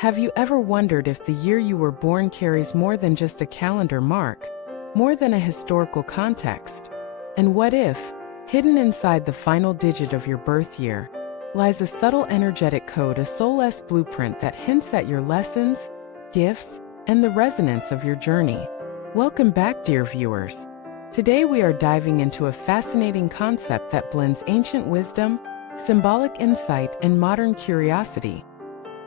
Have you ever wondered if the year you were born carries more than just a calendar mark, more than a historical context? And what if, hidden inside the final digit of your birth year, lies a subtle energetic code, a soulless blueprint that hints at your lessons, gifts, and the resonance of your journey? Welcome back, dear viewers. Today we are diving into a fascinating concept that blends ancient wisdom, symbolic insight, and modern curiosity: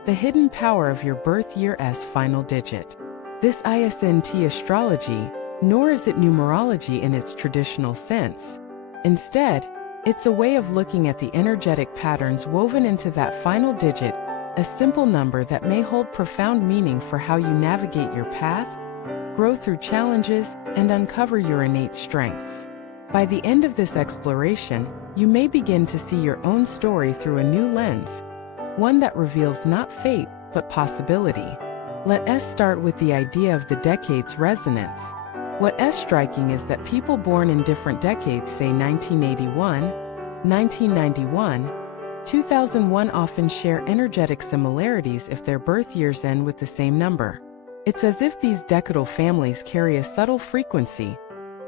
the hidden power of your birth year's final digit. This isn't astrology, nor is it numerology in its traditional sense. Instead, it's a way of looking at the energetic patterns woven into that final digit, a simple number that may hold profound meaning for how you navigate your path, grow through challenges, and uncover your innate strengths. By the end of this exploration, you may begin to see your own story through a new lens, one that reveals not fate, but possibility. Let us start with the idea of the decade's resonance. What's striking is that people born in different decades, say 1981, 1991, 2001, often share energetic similarities if their birth years end with the same number. It's as if these decadal families carry a subtle frequency,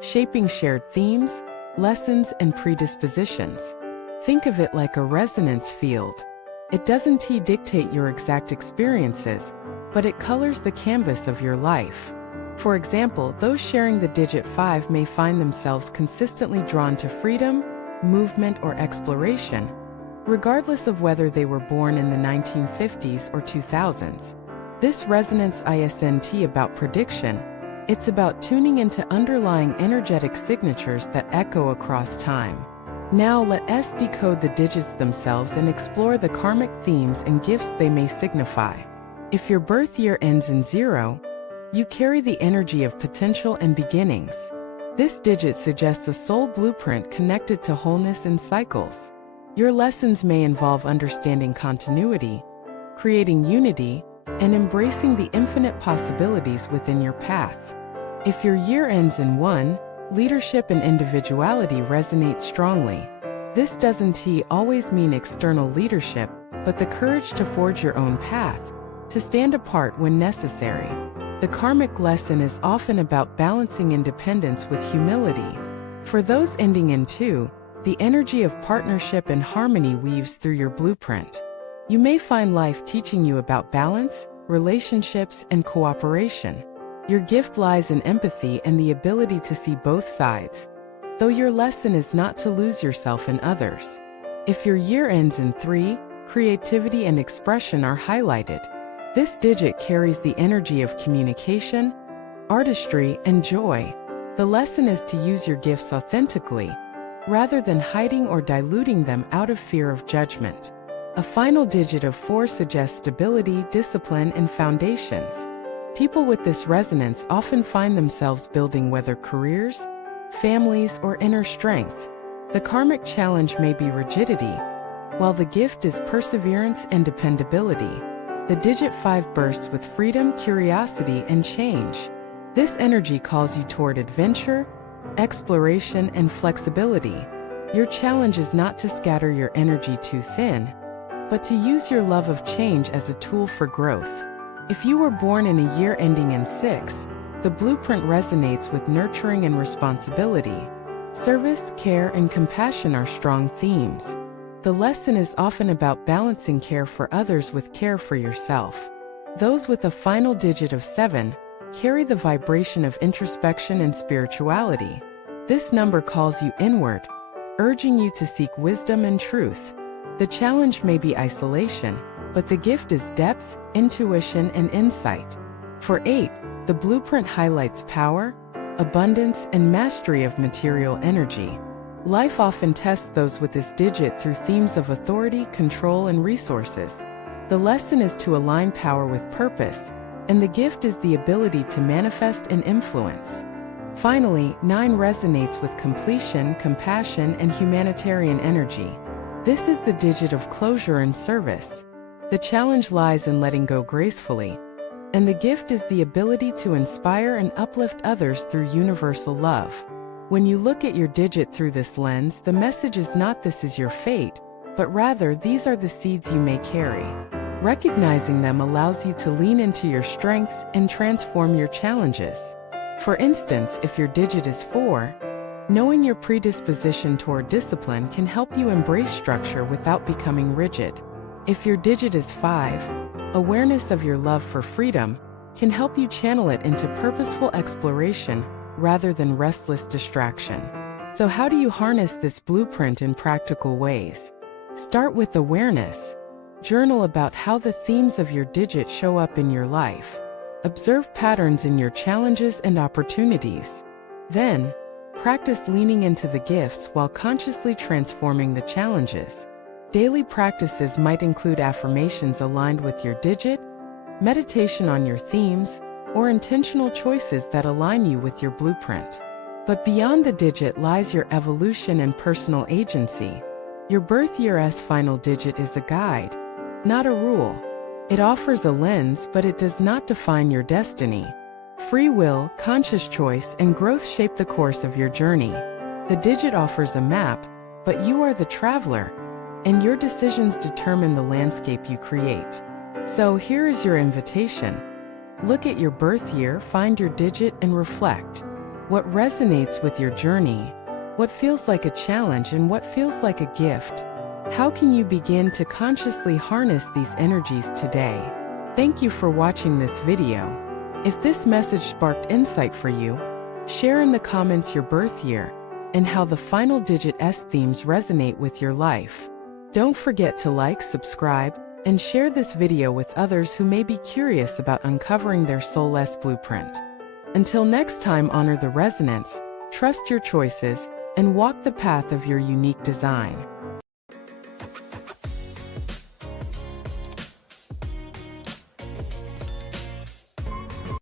shaping shared themes, lessons, and predispositions. Think of it like a resonance field. It doesn't dictate your exact experiences, but it colors the canvas of your life. For example, those sharing the digit 5 may find themselves consistently drawn to freedom, movement, or exploration, regardless of whether they were born in the 1950s or 2000s. This resonance isn't about prediction, it's about tuning into underlying energetic signatures that echo across time. Now let us decode the digits themselves and explore the karmic themes and gifts they may signify. If your birth year ends in 0, you carry the energy of potential and beginnings. This digit suggests a soul blueprint connected to wholeness and cycles. Your lessons may involve understanding continuity, creating unity, and embracing the infinite possibilities within your path. If your year ends in 1, leadership and individuality resonate strongly. This doesn't always mean external leadership, but the courage to forge your own path, to stand apart when necessary. The karmic lesson is often about balancing independence with humility. For those ending in 2, the energy of partnership and harmony weaves through your blueprint. You may find life teaching you about balance, relationships, and cooperation. Your gift lies in empathy and the ability to see both sides, though your lesson is not to lose yourself in others. If your year ends in 3, creativity and expression are highlighted. This digit carries the energy of communication, artistry, and joy. The lesson is to use your gifts authentically, rather than hiding or diluting them out of fear of judgment. A final digit of 4 suggests stability, discipline, and foundations. People with this resonance often find themselves building whether careers, families, or inner strength. The karmic challenge may be rigidity, while the gift is perseverance and dependability. The digit 5 bursts with freedom, curiosity, and change. This energy calls you toward adventure, exploration, and flexibility. Your challenge is not to scatter your energy too thin, but to use your love of change as a tool for growth. If you were born in a year ending in 6, the blueprint resonates with nurturing and responsibility. Service, care, and compassion are strong themes. The lesson is often about balancing care for others with care for yourself. Those with a final digit of 7 carry the vibration of introspection and spirituality. This number calls you inward, urging you to seek wisdom and truth. The challenge may be isolation, but the gift is depth, intuition, and insight. For 8, the blueprint highlights power, abundance, and mastery of material energy. Life often tests those with this digit through themes of authority, control, and resources. The lesson is to align power with purpose, and the gift is the ability to manifest and influence. Finally, 9 resonates with completion, compassion, and humanitarian energy. This is the digit of closure and service. The challenge lies in letting go gracefully, and the gift is the ability to inspire and uplift others through universal love. When you look at your digit through this lens, the message is not "this is your fate," but rather "these are the seeds you may carry." Recognizing them allows you to lean into your strengths and transform your challenges. For instance, if your digit is 4, knowing your predisposition toward discipline can help you embrace structure without becoming rigid. If your digit is 5, awareness of your love for freedom can help you channel it into purposeful exploration rather than restless distraction. So how do you harness this blueprint in practical ways? Start with awareness. Journal about how the themes of your digit show up in your life. Observe patterns in your challenges and opportunities. Then, practice leaning into the gifts while consciously transforming the challenges. Daily practices might include affirmations aligned with your digit, meditation on your themes, or intentional choices that align you with your blueprint. But beyond the digit lies your evolution and personal agency. Your birth year's final digit is a guide, not a rule. It offers a lens, but it does not define your destiny. Free will, conscious choice, and growth shape the course of your journey. The digit offers a map, but you are the traveler, and your decisions determine the landscape you create. So here is your invitation. Look at your birth year, find your digit, and reflect. What resonates with your journey? What feels like a challenge and what feels like a gift? How can you begin to consciously harness these energies today? Thank you for watching this video. If this message sparked insight for you, share in the comments your birth year and how the final digit's themes resonate with your life. Don't forget to like, subscribe, and share this video with others who may be curious about uncovering their soul's blueprint. Until next time, honor the resonance, trust your choices, and walk the path of your unique design.